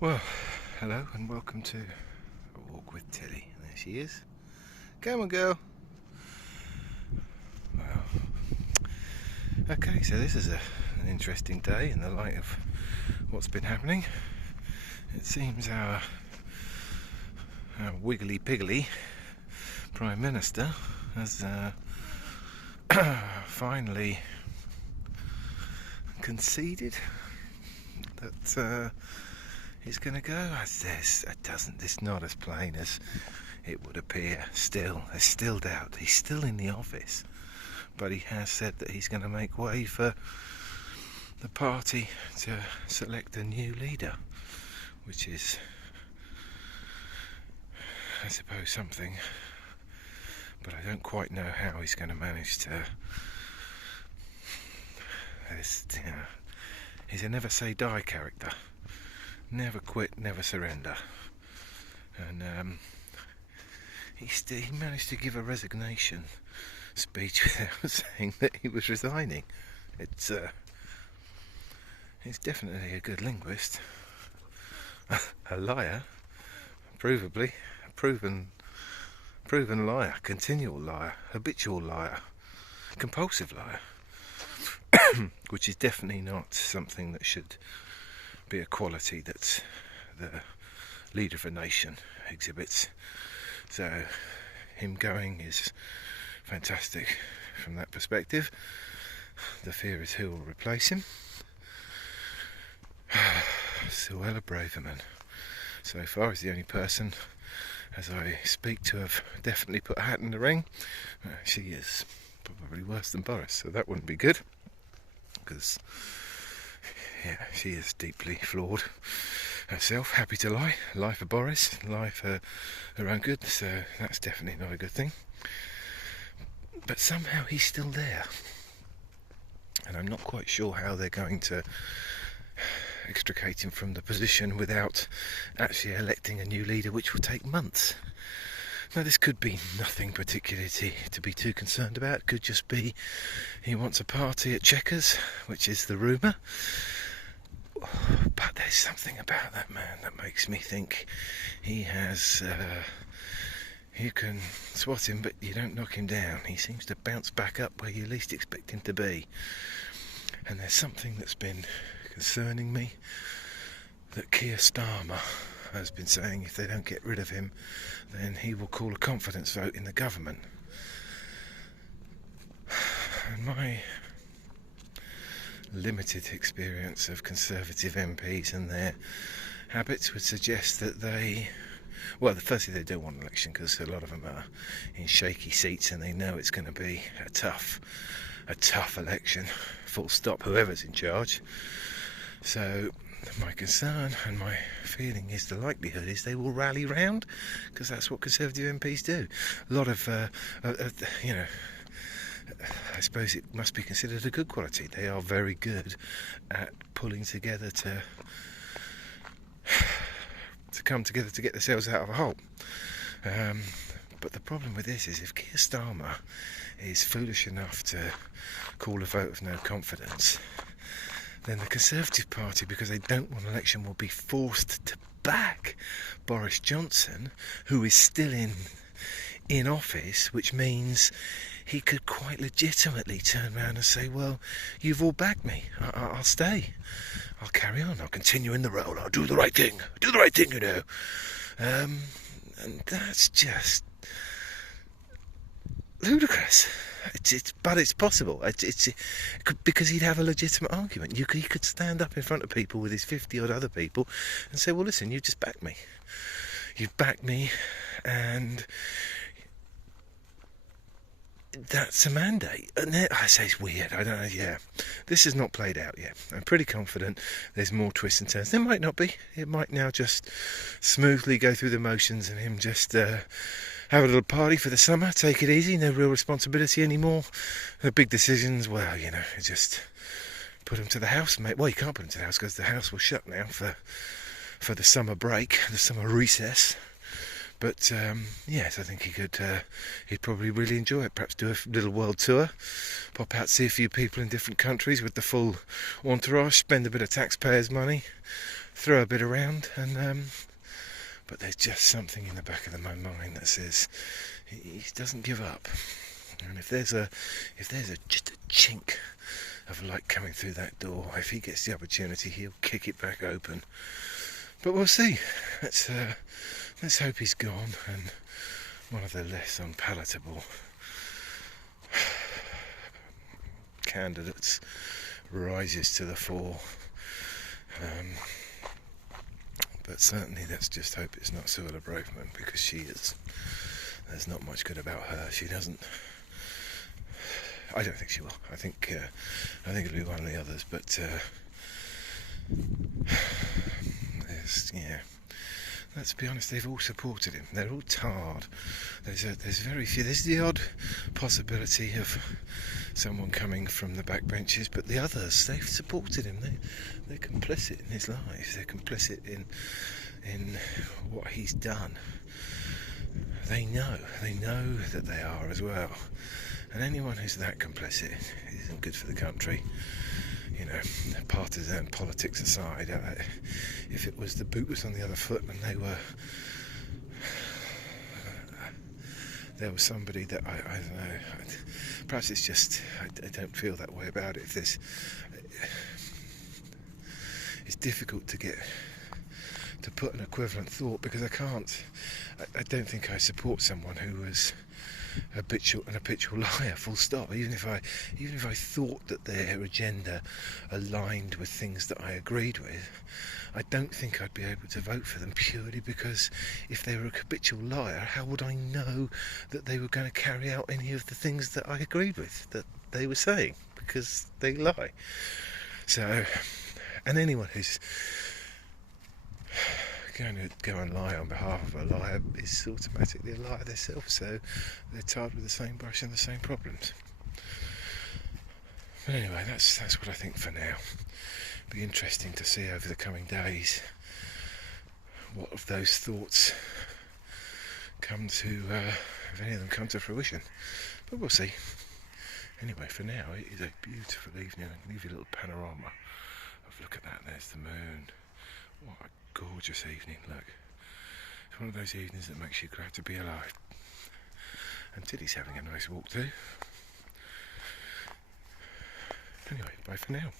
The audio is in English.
Well, hello and welcome to A Walk with Tilly. There she is. Come on, girl. Well, okay, so this is an interesting day in the light of what's been happening. It seems our wiggly piggly Prime Minister has finally conceded that he's going to go. It's not as plain as it would appear. There's still doubt. He's still in the office, but he has said that he's going to make way for the party to select a new leader, which is, I suppose, something. But I don't quite know how he's going to manage to. He's a never say die character. Never quit, never surrender. And he managed to give a resignation speech without saying that he was resigning. He's definitely a good linguist. A liar, provably, a proven liar, continual liar, habitual liar, compulsive liar, which is definitely not something that should be a quality that the leader of a nation exhibits. So him going is fantastic from that perspective. The fear is who will replace him. Suella Braverman, so far, is the only person as I speak to have definitely put a hat in the ring. She is probably worse than Boris, so that wouldn't be good, because she is deeply flawed herself. Happy to lie for Boris, lie for her own good, so that's definitely not a good thing. But somehow he's still there, and I'm not quite sure how they're going to extricate him from the position without actually electing a new leader, which will take months. Now, this could be nothing particularly to be too concerned about. It could just be he wants a party at Chequers, which is the rumour. But there's something about that man that makes me think he has... you can swat him, but you don't knock him down. He seems to bounce back up where you least expect him to be. And there's something that's been concerning me, that Keir Starmer has been saying if they don't get rid of him, then he will call a confidence vote in the government. And my limited experience of Conservative MPs and their habits would suggest that firstly, they don't want an election because a lot of them are in shaky seats and they know it's going to be a tough election, full stop, whoever's in charge. So my concern and my feeling is the likelihood is they will rally round, because that's what Conservative MPs do. A lot of, I suppose it must be considered a good quality. They are very good at pulling together to come together to get themselves out of a hole. But the problem with this is if Keir Starmer is foolish enough to call a vote of no confidence, then the Conservative Party, because they don't want an election, will be forced to back Boris Johnson, who is still in office, which means he could quite legitimately turn around and say, well, you've all backed me, I'll stay, I'll carry on, I'll continue in the role, I'll do the right thing, you know. And that's just ludicrous. But it's possible. Because he'd have a legitimate argument. He could stand up in front of people with his 50 odd other people and say, well, listen, you just backed me. You've backed me, and that's a mandate. And I say it's weird. I don't know. Yeah, this has not played out yet. I'm pretty confident there's more twists and turns. There might not be. It might now just smoothly go through the motions and him just have a little party for the summer, take it easy, no real responsibility anymore. The big decisions, well, just put him to the house, mate. Well, you can't put him to the house because the house will shut now for the summer break, the summer recess. But yes, I think he'd probably really enjoy it. Perhaps do a little world tour, pop out, see a few people in different countries with the full entourage, spend a bit of taxpayers' money, throw a bit around, and but there's just something in the back of my mind that says he doesn't give up. And if there's just a chink of light coming through that door, if he gets the opportunity, he'll kick it back open. But we'll see. Let's hope he's gone, and one of the less unpalatable candidates rises to the fore. But certainly let's just hope it's not Suella Braverman, because there's not much good about her. She doesn't. I don't think she will. I think it'll be one of the others. But let's be honest. They've all supported him. They're all tarred. There's very few. There's the odd possibility of someone coming from the backbenches, but the others, they've supported him. They're complicit in his life. They're complicit in what he's done. They know that they are as well. And anyone who's that complicit isn't good for the country. You know, partisan politics aside, if it was the boot was on the other foot and there was somebody that I don't know, perhaps it's just I don't feel that way about it. It's difficult to put an equivalent thought, because I don't think I support someone who was an habitual liar, full stop. Even if I thought that their agenda aligned with things that I agreed with, I don't think I'd be able to vote for them, purely because if they were a habitual liar, how would I know that they were going to carry out any of the things that I agreed with that they were saying? Because they lie. So, and anyone who's going to go and lie on behalf of a liar is automatically a liar themselves, so they're tarred with the same brush and the same problems. But anyway, that's what I think for now. Be interesting to see over the coming days what of those thoughts come to, if any of them come to fruition. But we'll see. Anyway, for now, it is a beautiful evening. I can give you a little panorama of, look at that, there's the moon. What a gorgeous evening, look. It's one of those evenings that makes you glad to be alive. And Tilly's having a nice walk too. Anyway, bye for now.